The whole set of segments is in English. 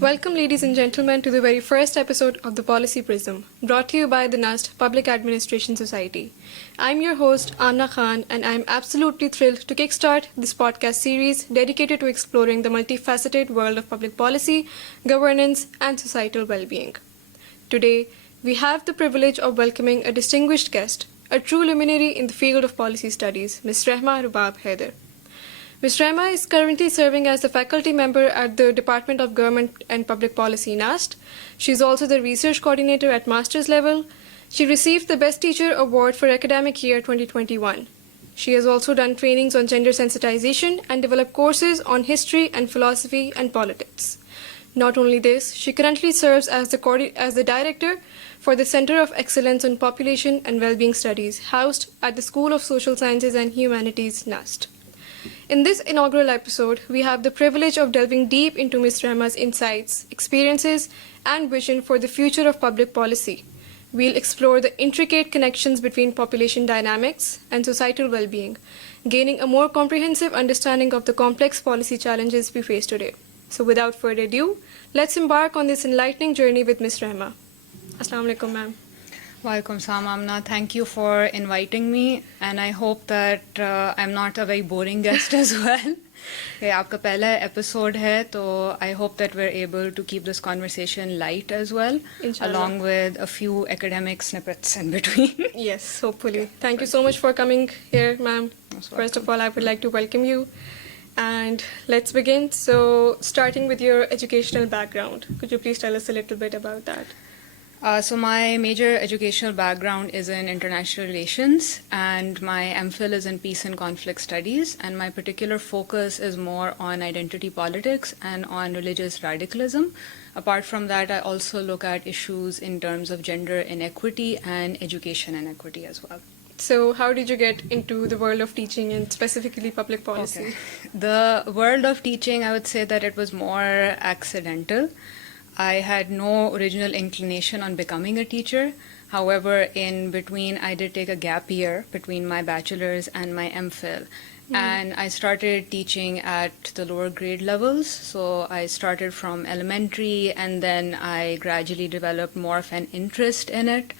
Welcome, ladies and gentlemen, to the very first episode of the Policy Prism, brought to you by the NUST Public Administration Society. I'm your host, Amna Khan, and I'm absolutely thrilled to kickstart this podcast series dedicated to exploring the multifaceted world of public policy, governance, and societal well-being. Today, we have the privilege of welcoming a distinguished guest, a true luminary in the field of policy studies, Ms. Rehma Rabab Hyder. Ms. Rehma is currently serving as a faculty member at the Department of Government and Public Policy, NUST. She is also the research coordinator at master's level. She received the Best Teacher Award for academic year 2021. She has also done trainings on gender sensitization and developed courses on history and philosophy and politics. Not only this, she currently serves as the director for the Center of Excellence on Population and Wellbeing Studies, housed at the School of Social Sciences and Humanities, NUST. In this inaugural episode, we have the privilege of delving deep into Ms. Rehma's insights, experiences, and vision for the future of public policy. We'll explore the intricate connections between population dynamics and societal well-being, gaining a more comprehensive understanding of the complex policy challenges we face today. So without further ado, let's embark on this enlightening journey with Ms. Rehma. Assalamu alaikum, ma'am. Welcome, Amna. Thank you for inviting me, and I hope that I'm not a very boring guest as well. ये आपका पहला episode है, so I hope that we're able to keep this conversation light as well, along with a few academic snippets in between. Yes, hopefully. Thank you so much for coming here, ma'am. First of all, I would like to welcome you. And let's begin. So, starting with your educational background, could you please tell us a little bit about that? So my major educational background is in international relations, and my MPhil is in peace and conflict studies, and my particular focus is more on identity politics and on religious radicalism. Apart from that, I also look at issues in terms of gender inequity and education inequity as well. So how did you get into the world of teaching and specifically public policy? Okay. The world of teaching, I would say that it was more accidental. I had no original inclination on becoming a teacher. However, in between, I did take a gap year between my bachelor's and my MPhil. And I started teaching at the lower grade levels. So I started from elementary, and then I gradually developed more of an interest in it.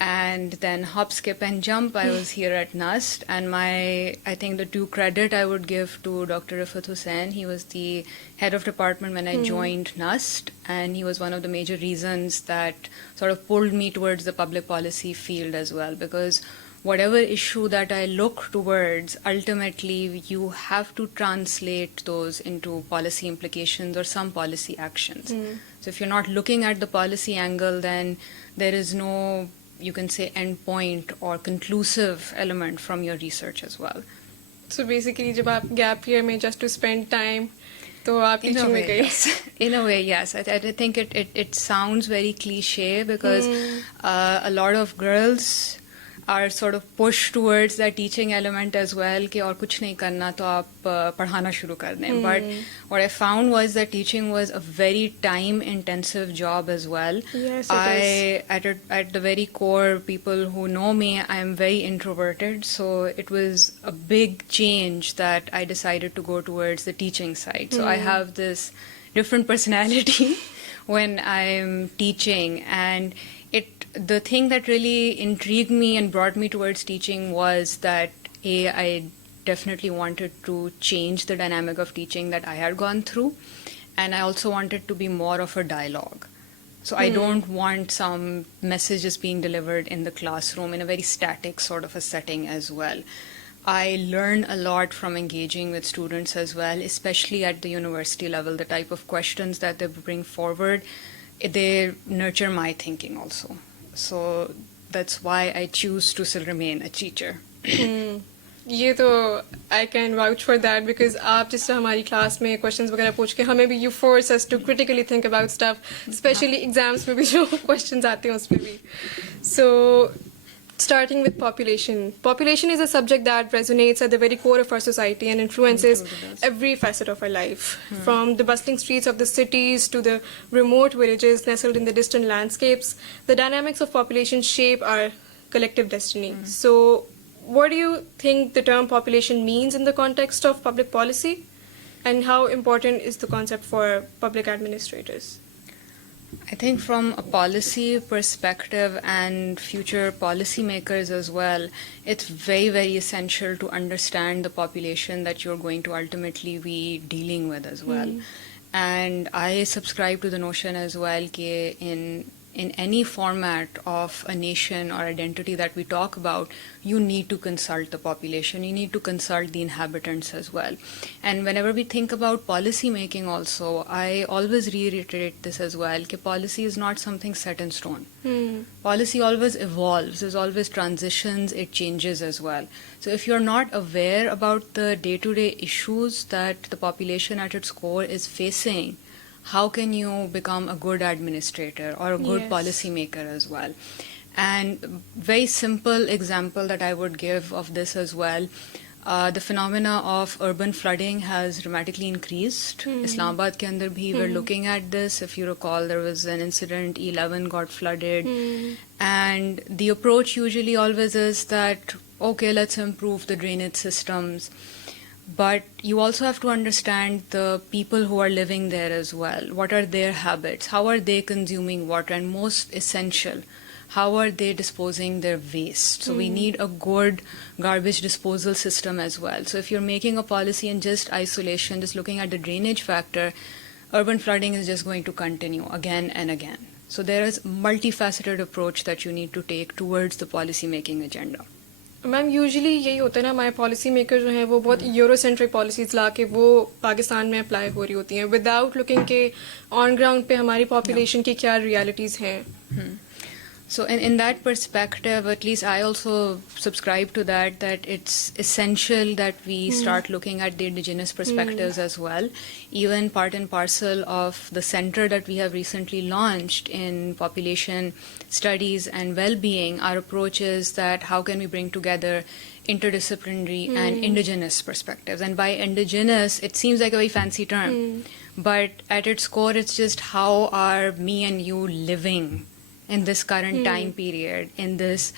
And then hop, skip, and jump, I was here at NUST. And I think the due credit I would give to Dr. Rifat Hussain. He was the head of department when I joined NUST. And he was one of the major reasons that sort of pulled me towards the public policy field as well. Because whatever issue that I look towards, ultimately you have to translate those into policy implications or some policy actions. So if you're not looking at the policy angle, then there is no, you can say, endpoint or conclusive element from your research as well. So basically, जब आप gap year में just to spend time, तो आप teaching में गए. Yes. In a way, yes. I think it sounds very cliche because a lot of girls are sort of pushed towards that teaching element as well, कि और कुछ नहीं करना तो आप पढ़ाना शुरू कर दें. But what I found was that teaching was a very time-intensive job as well. Yes, it is. At the very core, people who know me, I am very introverted, so it was a big change that I decided to go towards the teaching side. So I have this different personality when I'm teaching, and the thing that really intrigued me and brought me towards teaching was that I definitely wanted to change the dynamic of teaching that I had gone through, and I also wanted to be more of a dialogue. So I don't want some messages being delivered in the classroom in a very static sort of a setting as well. I learn a lot from engaging with students as well, especially at the university level. The type of questions that they bring forward, they nurture my thinking also. So that's why I choose to still remain a teacher. ये तो I can vouch for that because आप जिस तरह हमारी class में questions वगैरह पूछ के हमें भी you force us to critically think about stuff, especially exams में भी जो questions आते हैं उसमें भी. So starting with population. Population is a subject that resonates at the very core of our society and influences every facet of our life. From the bustling streets of the cities to the remote villages nestled in the distant landscapes, the dynamics of population shape our collective destiny. So what do you think the term population means in the context of public policy? and how important is the concept for public administrators? I think from a policy perspective and future policymakers as well, it's very, very essential to understand the population that you're going to ultimately be dealing with as well. And I subscribe to the notion as well that in any format of a nation or identity that we talk about, you need to consult the population, you need to consult the inhabitants as well. And whenever we think about policy making also, I always reiterate this as well, that policy is not something set in stone. Policy always evolves, there's always transitions, it changes as well. So if you're not aware about the day-to-day issues that the population at its core is facing, how can you become a good administrator or a good policymaker as well? And very simple example that I would give of this as well, the phenomena of urban flooding has dramatically increased. Islamabad ke andar bhi we're looking at this. If you recall, there was an incident, 11 got flooded. And the approach usually always is that, okay, let's improve the drainage systems. But you also have to understand the people who are living there as well. What are their habits? How are they consuming water? And most essential, how are they disposing their waste? So we need a good garbage disposal system as well. So if you're making a policy in just isolation, just looking at the drainage factor, urban flooding is just going to continue again and again. So there is a multifaceted approach that you need to take towards the policy making agenda. Ma'am usually यही होता है ना, हमारे policy maker जो हैं वो बहुत Eurocentric policies ला के वो पाकिस्तान में अप्लाई हो रही होती हैं विदाउट लुकिंग के ऑन ग्राउंड पे हमारी पॉपुलेशन की क्या रियलिटीज़ हैं. So in that perspective, at least I also subscribe to that it's essential that we start looking at the indigenous perspectives as well. Even part and parcel of the center that we have recently launched in population studies and well-being, our approach is that how can we bring together interdisciplinary and indigenous perspectives. And by indigenous, it seems like a very fancy term, but at its core, it's just how are me and you living in this current time period, in this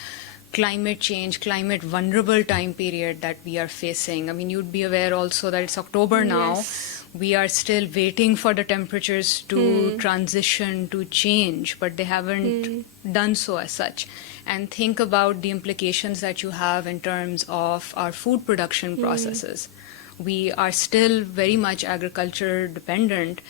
climate change, climate vulnerable time period that we are facing. I mean, you'd be aware also that it's October now. Yes. We are still waiting for the temperatures to transition, to change, but they haven't done so as such. And think about the implications that you have in terms of our food production processes. We are still very much agriculture dependent,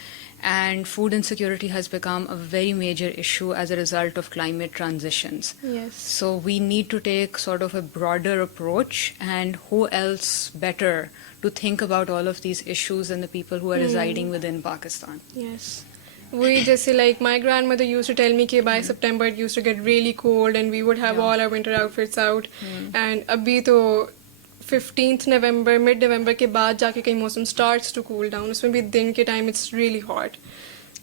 and food insecurity has become a very major issue as a result of climate transitions. Yes. So we need to take sort of a broader approach, and who else better to think about all of these issues than the people who are residing within Pakistan. Yes. We just say, like, my grandmother used to tell me that by September it used to get really cold and we would have all our winter outfits out. And abhi to 15th November, mid-November के बाद जाके कहीं मौसम starts to cool down. उसमें भी दिन के time it's really hot.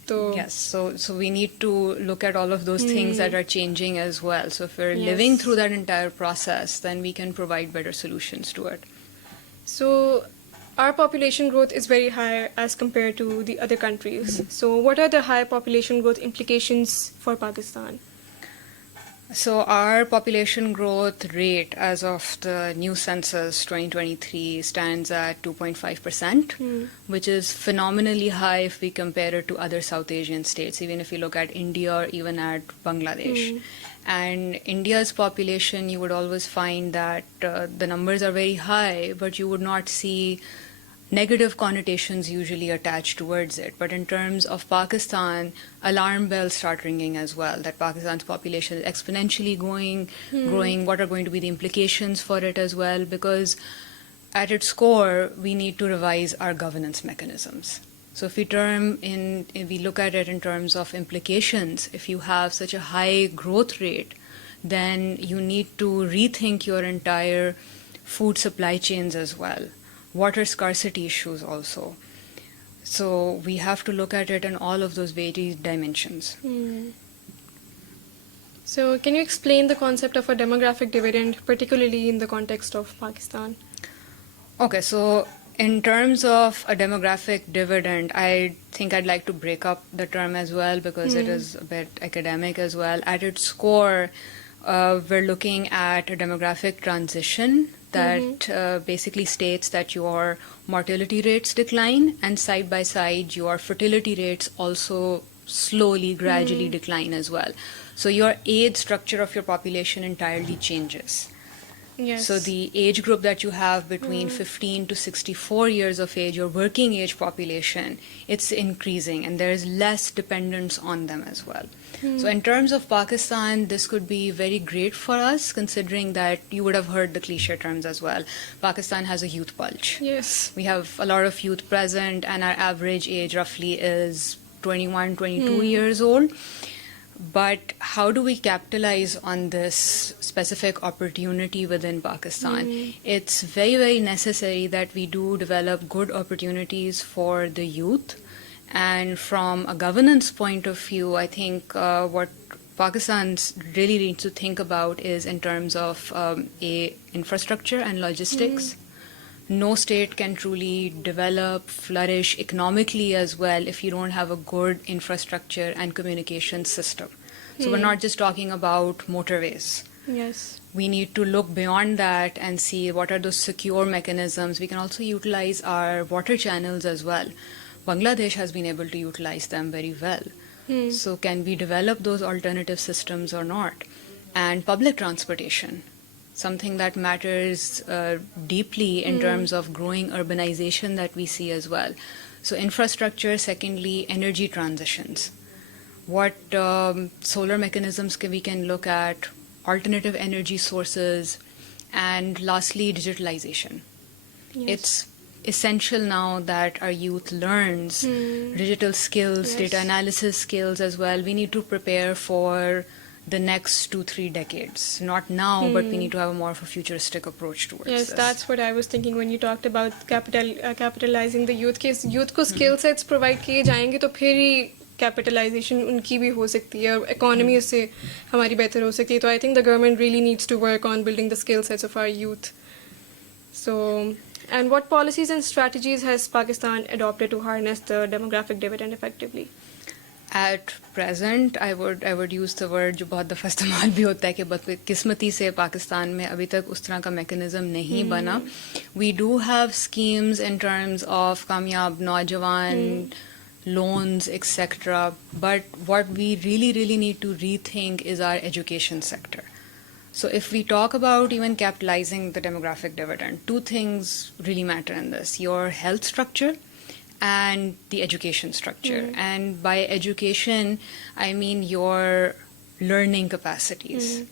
So yes, so we need to look at all of those things that are changing as well. So if we're living through that entire process, then we can provide better solutions to it. So our population growth is very high as compared to the other countries. So what are the high population growth implications for Pakistan? So our population growth rate as of the new census 2023 stands at 2.5%, which is phenomenally high if we compare it to other South Asian states, even if you look at India or even at Bangladesh. And India's population, you would always find that the numbers are very high, but you would not see negative connotations usually attached towards it. But in terms of Pakistan, alarm bells start ringing as well, that Pakistan's population is exponentially growing. What are going to be the implications for it as well? Because at its core, we need to revise our governance mechanisms. So if we look at it in terms of implications, if you have such a high growth rate, then you need to rethink your entire food supply chains as well. Water scarcity issues also. So we have to look at it in all of those varied dimensions. So can you explain the concept of a demographic dividend, particularly in the context of Pakistan? Okay, so in terms of a demographic dividend, I think I'd like to break up the term as well because it is a bit academic as well. At its core, we're looking at a demographic transition that basically states that your mortality rates decline, and side by side your fertility rates also slowly, gradually decline as well. So your age structure of your population entirely changes. Yes. So the age group that you have between 15 to 64 years of age, your working age population, it's increasing, and there is less dependence on them as well. So in terms of Pakistan, this could be very great for us, considering that you would have heard the cliche terms as well. Pakistan has a youth bulge. Yes. We have a lot of youth present, and our average age roughly is 21, 22 years old. But how do we capitalize on this specific opportunity within Pakistan? It's very, very necessary that we do develop good opportunities for the youth. And from a governance point of view, I think what Pakistan really needs to think about is in terms of infrastructure and logistics. No state can truly develop, flourish economically as well if you don't have a good infrastructure and communication system. So we're not just talking about motorways. Yes. We need to look beyond that and see what are those secure mechanisms. We can also utilize our water channels as well. Bangladesh has been able to utilize them very well. So can we develop those alternative systems or not? And public transportation, something that matters deeply in terms of growing urbanization that we see as well. So infrastructure, secondly, energy transitions. What solar mechanisms we can look at, alternative energy sources, and lastly, digitalization. Yes. It's essential now that our youth learns digital skills, data analysis skills as well. We need to prepare for the next 2-3 decades. Not now, but we need to have a more of a futuristic approach towards Yes, this. that's what I was thinking when you talked about capitalizing the youth. के youth को skill sets provide किए जाएंगे तो फिर ही capitalization उनकी भी हो सकती है और economy उससे हमारी बेहतर हो सकती है. तो I think the government really needs to work on building the skill sets of our youth. So, and what policies and strategies has Pakistan adopted to harness the demographic dividend effectively? At present, I would use the word जो बहुत दफ़ा इस्तेमाल भी होता है कि बदकिस्मती से पाकिस्तान में अभी तक उस तरह का mechanism नहीं बना. We do have schemes in terms of कामयाब नौजवान, loans, etc. But what we really, really need to rethink is our education sector. So if we talk about even capitalizing the demographic dividend, two things really matter in this: your health structure and the education structure. And by education, I mean your learning capacities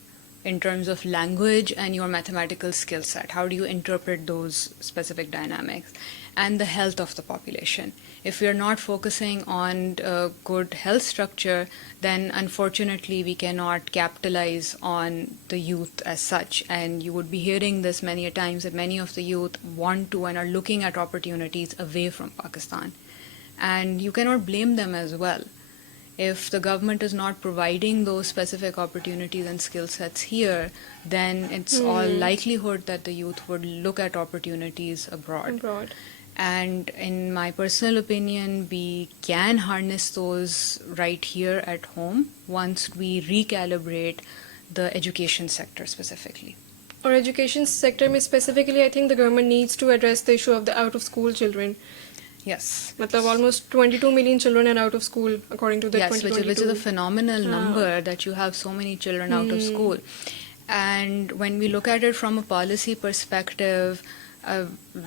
in terms of language and your mathematical skill set. How do you interpret those specific dynamics? And the health of the population. If we're not focusing on good health structure, then unfortunately we cannot capitalize on the youth as such. And you would be hearing this many a times that many of the youth want to and are looking at opportunities away from Pakistan. And you cannot blame them as well. If the government is not providing those specific opportunities and skill sets here, then it's all likelihood that the youth would look at opportunities abroad. And in my personal opinion, we can harness those right here at home once we recalibrate the education sector specifically. Or education sector में specifically, I think the government needs to address the issue of the out-of-school children. Yes. मतलब almost 22 million children are out of school according to the 2022. Which is a phenomenal number that you have so many children out of school. And when we look at it from a policy perspective,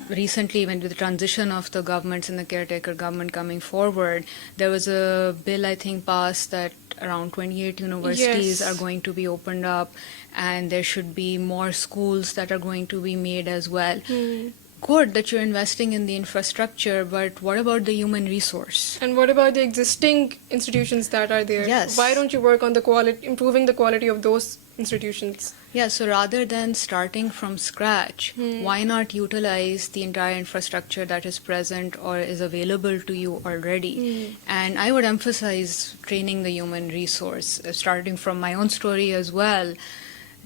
recently when with the transition of the governments and the caretaker government coming forward, there was a bill I think passed that around 28 universities are going to be opened up, and there should be more schools that are going to be made as well. Good that you're investing in the infrastructure, but what about the human resource? And what about the existing institutions that are there? Yes. Why don't you work on the quality, improving the quality of those institutions? Yeah, so rather than starting from scratch, why not utilize the entire infrastructure that is present or is available to you already? And I would emphasize training the human resource, starting from my own story as well.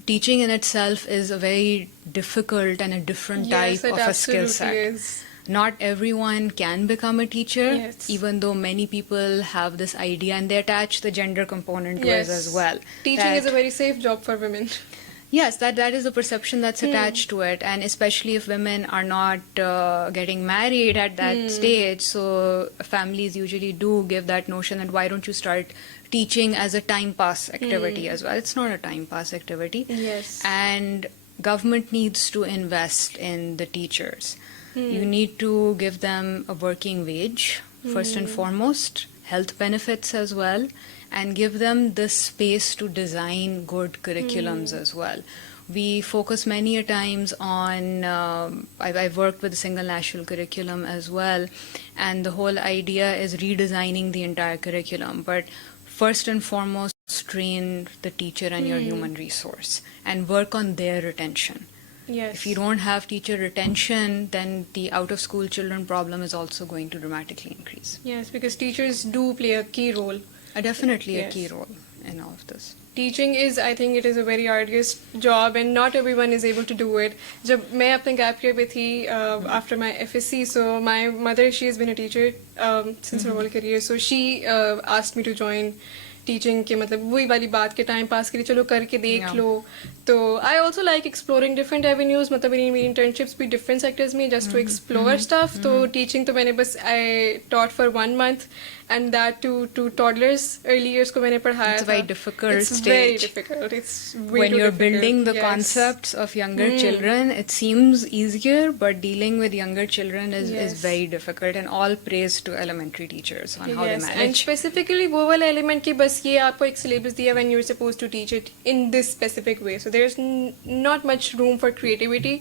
Teaching in itself is a very difficult and a different type of a skill set. Is. Not everyone can become a teacher, even though many people have this idea and they attach the gender component to it as well. Teaching is a very safe job for women. Yes, that is the perception that's attached to it, and especially if women are not getting married at that stage, so families usually do give that notion that why don't you start teaching as a time pass activity as well. It's not a time pass activity. Yes. And government needs to invest in the teachers. You need to give them a working wage, first and foremost, health benefits as well, and give them the space to design good curriculums as well. We focus many a times on, I've worked with a single national curriculum as well, and the whole idea is redesigning the entire curriculum. But first and foremost, train the teacher and your human resource and work on their retention. Yes. If you don't have teacher retention, then the out-of-school children problem is also going to dramatically increase. Yes, because teachers do play a key role. Definitely a Yes. key role in all of this. Teaching is, I think it is a very arduous job and not everyone is able to do it. जब मैं अपने gap year पे थी, after my FSC, so my mother, she has been a teacher since her whole career, so she asked me to join teaching के मतलब वही वाली बात के time pass के लिए चलो करके देख Yeah. लो. तो I also like exploring different avenues, मतलब मेरी internships भी different sectors में just to explore stuff. तो teaching तो मैंने बस I taught for 1 month and that to toddlers, early years को मैंने पढ़ाया It's a था. very difficult It's stage. very difficult. It's way When too you're difficult. building the Yes. concepts of younger children, it seems easier, but dealing with younger children is Yes. very difficult, and all praise to elementary teachers on how they Yes, and manage. specifically वो वाला element कि बस ये आपको एक syllabus दिया when you're supposed to teach it in this specific way. So there's not much room for creativity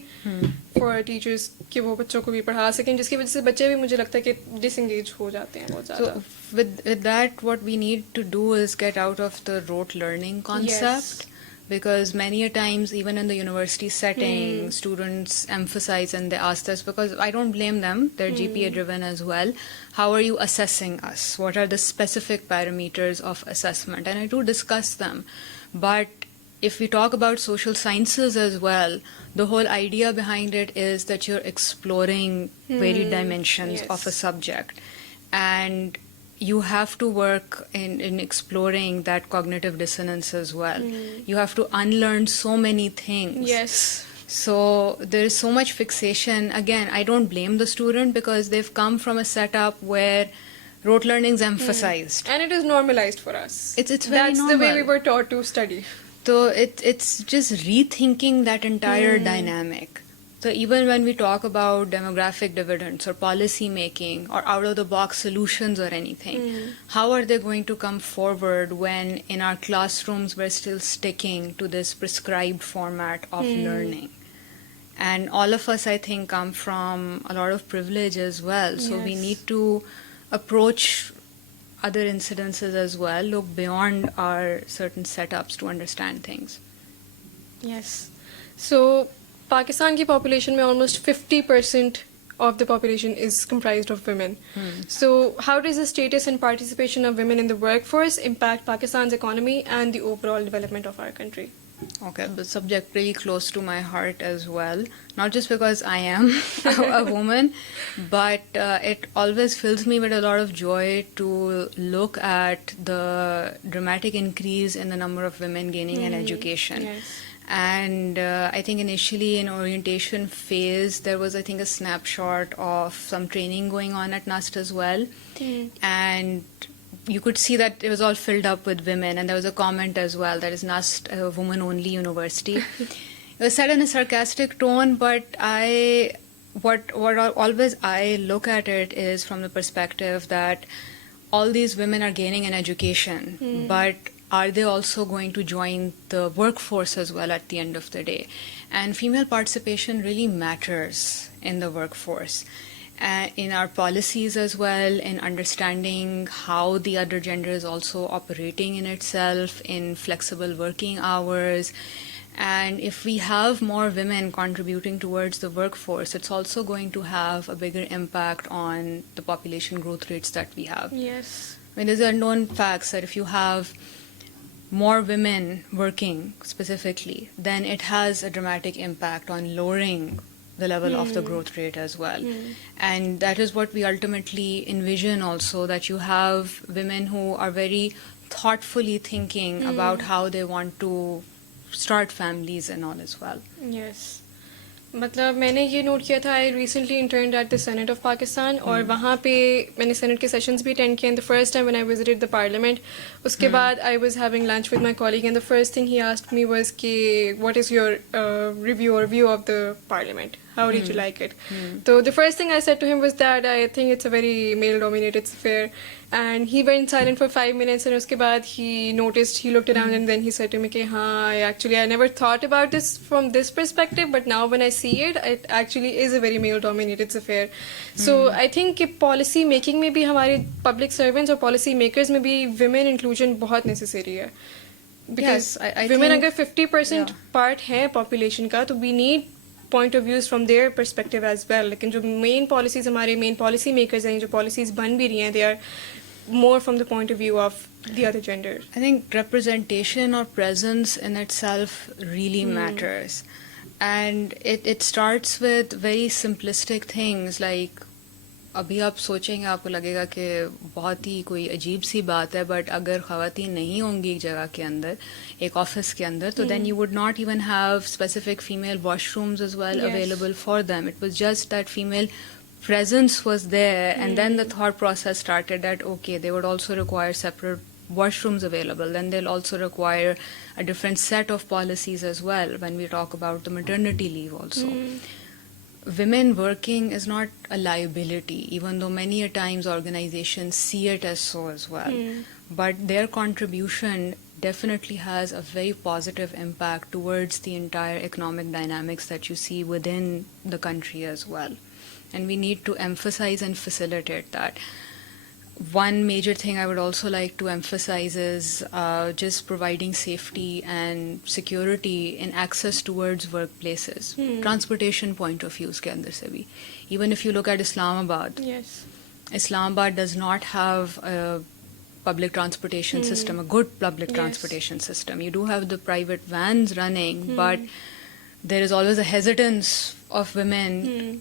for teachers कि वो बच्चों को भी पढ़ा सकें, जिसकी वजह से बच्चे भी मुझे लगता है कि disengage हो जाते हैं बहुत ज़्यादा. So with that, what we need to do is get out of the rote learning concept. Because many a times, even in the university setting, students emphasize and they ask us, because I don't blame them, they're GPA driven as well. How are you assessing us? What are the specific parameters of assessment? And I do discuss them. But if we talk about social sciences as well, the whole idea behind it is that you're exploring varied dimensions of a subject. And you have to work in exploring that cognitive dissonance as well. You have to unlearn so many things. Yes. So there is so much fixation. Again, I don't blame the student because they've come from a setup where rote learning is emphasized. And it is normalized for us. It's very That's normal. the way we were taught to study. So it's just rethinking that entire dynamic. So even when we talk about demographic dividends or policy making or out-of-the-box solutions or anything, how are they going to come forward when in our classrooms we're still sticking to this prescribed format of learning? And all of us, I think, come from a lot of privilege as well. So we Yes. need to approach other incidences as well, look beyond our certain setups to understand things. Yes. So Pakistan की population में almost 50% of the population is comprised of women. So how does the status and participation of women in the workforce impact Pakistan's economy and the overall development of our country? Okay, the subject really close to my heart as well. Not just because I am a woman, but it always fills me with a lot of joy to look at the dramatic increase in the number of women gaining an education. Yes. And I think initially in orientation phase, there was, I think, a snapshot of some training going on at NUST as well. And you could see that it was all filled up with women. And there was a comment as well that is NUST a woman-only university. It was said in a sarcastic tone, but what always I look at it is from the perspective that all these women are gaining an education, but are they also going to join the workforce as well at the end of the day? And female participation really matters in the workforce. In our policies as well, in understanding how the other gender is also operating in itself, in flexible working hours. And if we have more women contributing towards the workforce, it's also going to have a bigger impact on the population growth rates that we have. Yes. I mean, there's a known facts that if you have more women working specifically, then it has a dramatic impact on lowering the level of the growth rate as well. And that is what we ultimately envision also, that you have women who are very thoughtfully thinking about how they want to start families and all as well. Yes. मतलब मैंने ये note किया था, I recently interned at the senate of Pakistan, और वहाँ पे मैंने senate के सेशंस भी अटेंड किए. And the first time when I visited the parliament, उसके बाद I was having lunch with my colleague, and the first thing he asked me was कि what is your review of the parliament, how did you like it? So the first thing I said to him was that I think it's a very male dominated sphere, and he went silent for 5 minutes, and uske baad he noticed, he looked around, and then he said to me कि हाँ, I never thought about this from this perspective, but now when I see it, it actually is a very male dominated sphere. So I think कि policy making में भी हमारे public servants और policy makers में भी women inclusion बहुत necessary है. Because I women think, अगर 50% part है population का, तो we need point of views from their perspective as well. लेकिन जो main policies हमारे main policy makers हैं, जो policies बन भी रही हैं, they are more from the point of view of the other gender. I think representation or presence in itself really matters. And it starts with very simplistic things like, अभी आप सोचेंगे, आपको लगेगा कि बहुत ही कोई अजीब सी बात है, बट अगर ख़वातीन नहीं होंगी एक जगह के अंदर, एक ऑफिस के अंदर, तो then you would not even have specific female washrooms as well available for them. It was just that female presence was there, and then the thought process started that okay, they would also require separate washrooms available, then they'll also require a different set of policies as well when we talk about the maternity leave also. Women working is not a liability, even though many a times organizations see it as so as well. But their contribution definitely has a very positive impact towards the entire economic dynamics that you see within the country as well. And we need to emphasize and facilitate that. One major thing I would also like to emphasize is just providing safety and security in access towards workplaces. Transportation point of views ke andar se bhi. Even if you look at Islamabad, Islamabad does not have a public transportation system, a good public transportation system. You do have the private vans running, but there is always a hesitance of women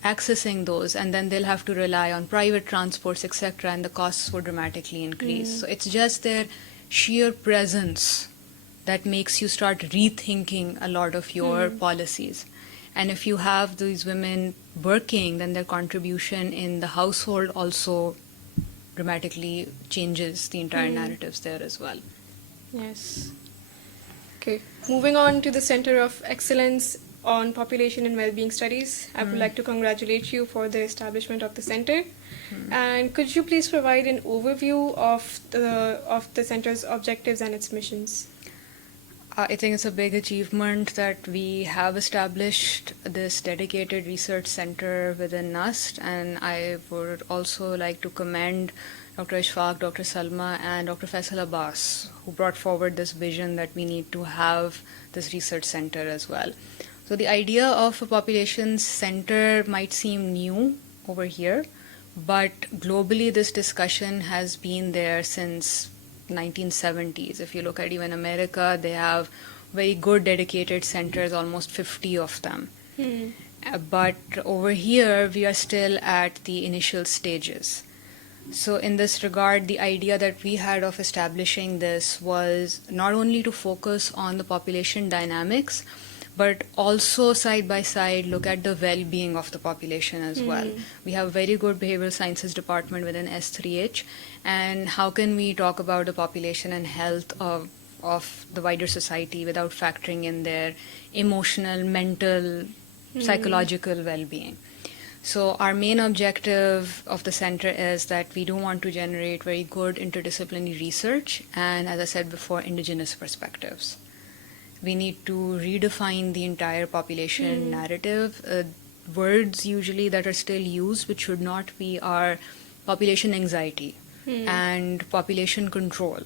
accessing those, and then they'll have to rely on private transports, etc., and the costs would dramatically increase. So it's just their sheer presence that makes you start rethinking a lot of your policies. And if you have these women working, then their contribution in the household also dramatically changes the entire narratives there as well. Yes. Okay. Moving on to the Center of Excellence on Population and Wellbeing Studies, I would like to congratulate you for the establishment of the center. And could you please provide an overview of the center's objectives and its missions? I think it's a big achievement that we have established this dedicated research center within NUST, and I would also like to commend Dr. Ishfaq, Dr. Salma, and Dr. Faisal Abbas, who brought forward this vision that we need to have this research center as well. So the idea of a population center might seem new over here, but globally this discussion has been there since 1970s. If you look at even America, they have very good dedicated centers, almost 50 of them. But over here, we are still at the initial stages. So in this regard, the idea that we had of establishing this was not only to focus on the population dynamics, but also side by side look at the well-being of the population as well. We have a very good behavioral sciences department within S3H, and how can we talk about the population and health of the wider society without factoring in their emotional, mental, psychological well-being? So our main objective of the center is that we do want to generate very good interdisciplinary research and, as I said before, indigenous perspectives. We need to redefine the entire population narrative. Words usually that are still used, which should not be, are population anxiety and population control.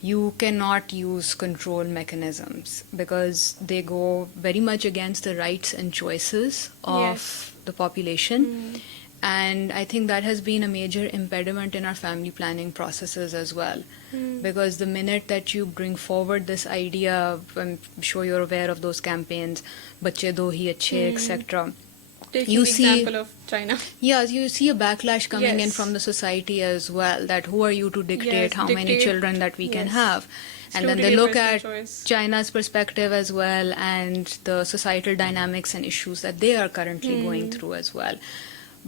You cannot use control mechanisms because they go very much against the rights and choices of the population. And I think that has been a major impediment in our family planning processes as well. Because the minute that you bring forward this idea, I'm sure you're aware of those campaigns, bache do hi achhe, etc., Taking you the see, example of China. yeah, you see a backlash coming in Yes. from the society as well, that who are you to dictate Yes, how many dictate. children that we can Yes. have? It's And then totally they a look personal at choice. China's perspective as well and the societal dynamics and issues that they are currently going through as well.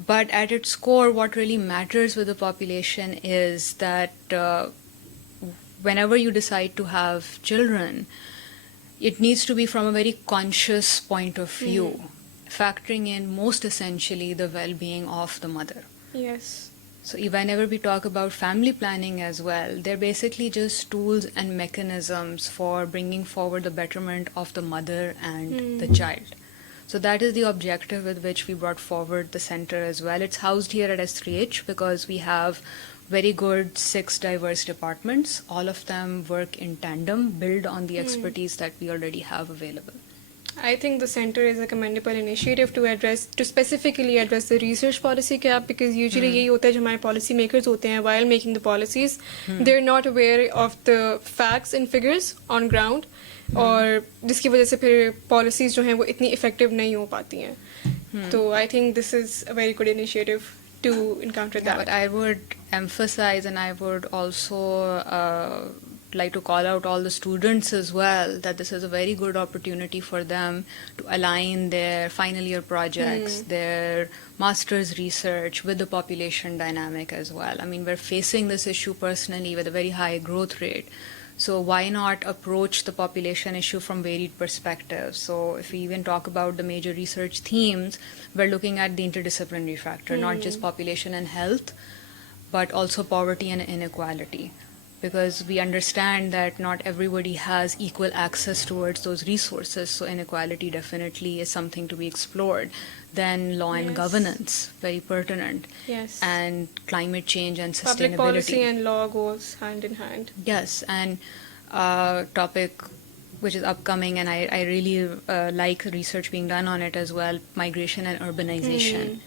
But at its core, what really matters with the population is that whenever you decide to have children, it needs to be from a very conscious point of view, factoring in most essentially the well-being of the mother. Yes. So whenever we talk about family planning as well, they're basically just tools and mechanisms for bringing forward the betterment of the mother and the child. So that is the objective with which we brought forward the center as well. It's housed here at S3H because we have very good 6 diverse departments. All of them work in tandem, build on the expertise that we already have available. I think the center is a commendable initiative to specifically address the research policy gap, because usually यही होता है जो हमारे policy makers होते हैं while making the policies, they're not aware of the facts and figures on ground, और जिसकी वजह से फिर policies जो हैं वो इतनी effective नहीं हो पाती हैं. So I think this is a very good initiative to encounter Yeah, that. but I would emphasize, and I would also like to call out all the students as well, that this is a very good opportunity for them to align their final year projects, their master's research with the population dynamic as well. I mean, we're facing this issue personally with a very high growth rate. So why not approach the population issue from varied perspectives? So if we even talk about the major research themes, we're looking at the interdisciplinary factor, not just population and health, but also poverty and inequality. Because we understand that not everybody has equal access towards those resources, so inequality definitely is something to be explored. Then law and Yes. governance, very pertinent. Yes. And climate change and sustainability. Public policy and law goes hand in hand. Yes, and topic which is upcoming, and I really like research being done on it as well, migration and urbanization.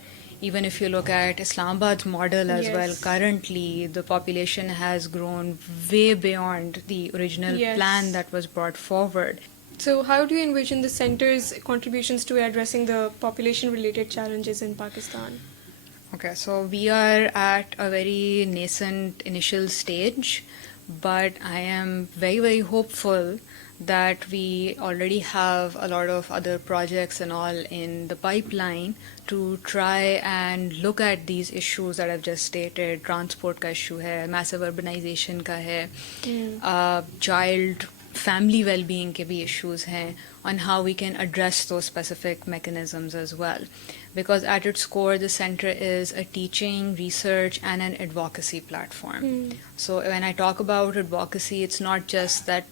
Even if you look at Islamabad's model as well, Yes. currently the population has grown way beyond the original Yes. plan that was brought forward. So how do you envision the center's contributions to addressing the population-related challenges in Pakistan? Okay, so we are at a very nascent initial stage, but I am very, very hopeful that we already have a lot of other projects and all in the pipeline to try and look at these issues that I've just stated. Transport ka issue hai, massive urbanization ka hai, child family well-being ke bhi issues hain, on how we can address those specific mechanisms as well. Because at its core, the center is a teaching, research, and an advocacy platform. So when I talk about advocacy, it's not just that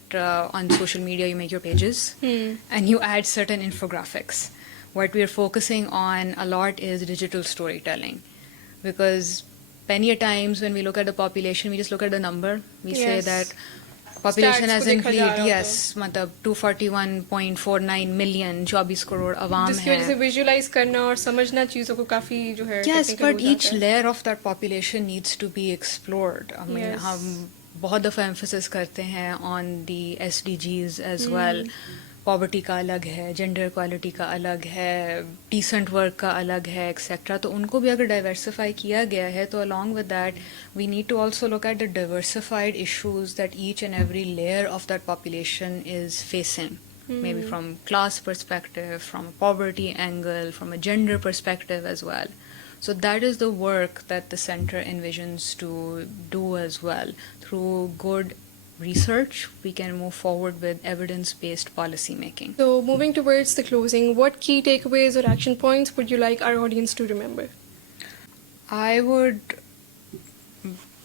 on social media you make your pages and you add certain infographics. What we're focusing on a lot is digital storytelling. Because many a times when we look at the population, we just look at the number. We say Yes. that population Stats has को देखा जा increased, रहा होता yes, मतलब 241.49 million, 24 crore आवाम जिसकी वजह से है. विजुलाइज करना और समझना चीज़ों को काफ़ी जो है Yes, technical but हो each जाता है. layer of that population needs to be explored. I mean, Yes. हम बहुत दफ़ा emphasis करते हैं on the SDGs as well. Poverty का अलग है, जेंडर इक्वालिटी का अलग है, डिसेंट वर्क का अलग है, एक्सेट्रा. तो उनको भी अगर डाइवर्सिफाई किया गया है तो along with that we need to also look at the diversified issues that each and every layer of that population is facing. Maybe from class perspective, from a poverty angle, from a gender perspective as well. So that is the work that the center envisions to do as well. Through good research, we can move forward with evidence-based policy making. So moving towards the closing, what key takeaways or action points would you like our audience to remember?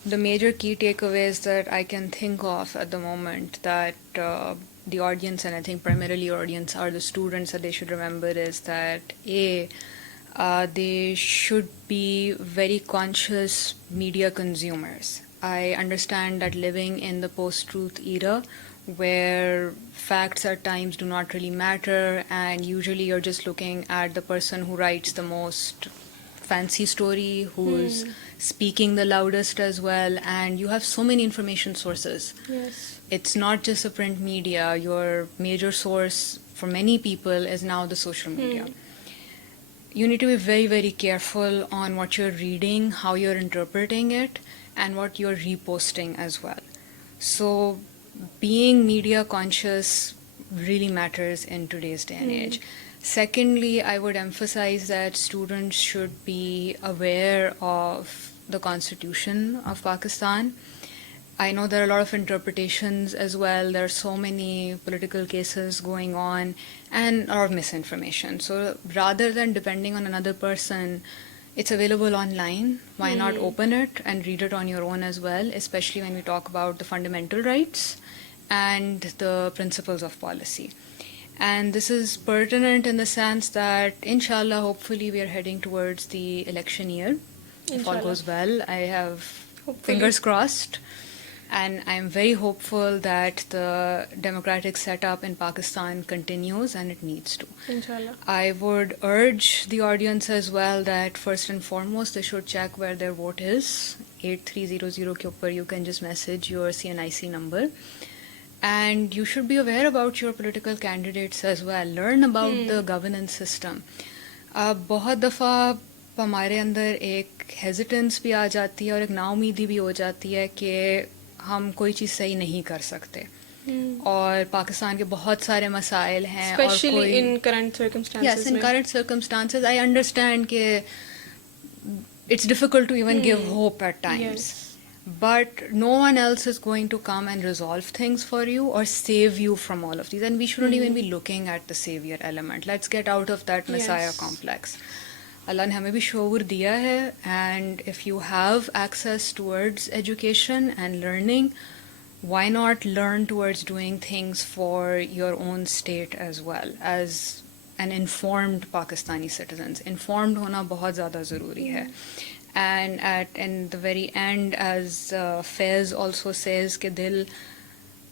The major key takeaways that I can think of at the moment that the audience, and I think primarily audience are the students, that they should remember is that they should be very conscious media consumers. I understand that living in the post-truth era, where facts at times do not really matter, and usually you're just looking at the person who writes the most fancy story, who's speaking the loudest as well, and you have so many information sources. Yes. It's not just a print media. Your major source for many people is now the social media. you need to be very, very careful on what you're reading, how you're interpreting it, and what you're reposting as well. So being media conscious really matters in today's day and age. Secondly, I would emphasize that students should be aware of the Constitution of Pakistan. I know there are a lot of interpretations as well. There are so many political cases going on and a lot of misinformation. So rather than depending on another person, it's available online. Why not open it and read it on your own as well, especially when we talk about the fundamental rights and the principles of policy. And this is pertinent in the sense that, inshallah, hopefully we are heading towards the election year. If all goes well, I have fingers crossed. And I'm very hopeful that the democratic setup in Pakistan continues, and it needs to. Inshallah. I would urge the audience as well that first and foremost they should check where their vote is. 8300 ke upar you can just message your CNIC number. And you should be aware about your political candidates as well. Learn about the governance system. बहुत दफ़ा हमारे अंदर एक हेजिटेंस भी आ जाती है और एक नाउमीदी भी हो जाती है कि हम कोई चीज़ सही नहीं कर सकते. और पाकिस्तान के बहुत सारे मसाइल हैं. Especially in current circumstances. Yes, in current circumstances, I understand कि it's difficult to even give hope at times. Yes. But no one else is going to come and resolve things for you or save you from all of these. And we shouldn't even be looking at the savior element. Let's get out of that messiah complex. Allah ने हमें भी शऊर दिया है, and if you have access towards education and learning, why not learn towards doing things for your own state as well as an informed Pakistani citizens. Informed होना बहुत ज़्यादा ज़रूरी है. And in the very end, as Faiz also says कि दिल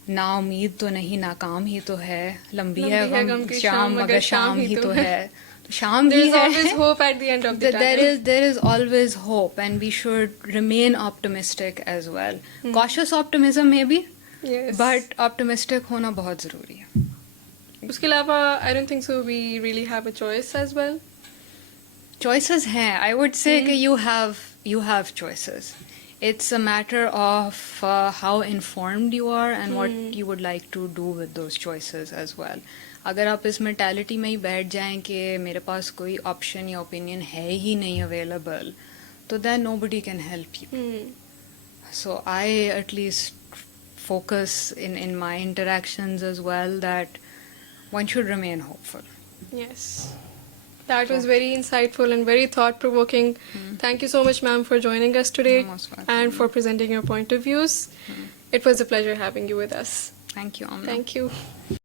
ना उम्मीद तो नहीं नाकाम ही तो है, लंबी है गम की शाम मगर शाम ही तो है. Sham There is always hope at the end of the tunnel. There is always hope, and we should remain optimistic as well. Cautious optimism maybe, Yes. but optimistic होना बहुत ज़रूरी है. उसके अलावा I don't think so we really have a choice as well. Choices हैं. I would say कि you have choices. It's a matter of how informed you are and what you would like to do with those choices as well. अगर आप इस mentality में ही बैठ जाएं कि मेरे पास कोई ऑप्शन या ओपिनियन है ही नहीं अवेलेबल, तो then nobody can help you. So I at least focus in my interactions as well that one should remain hopeful. Yes. That was very insightful and very thought-provoking. Thank you so much, ma'am, for joining us today Most welcome. and for presenting your point of views. It was a pleasure having you with us. Thank you, Amna. Thank you.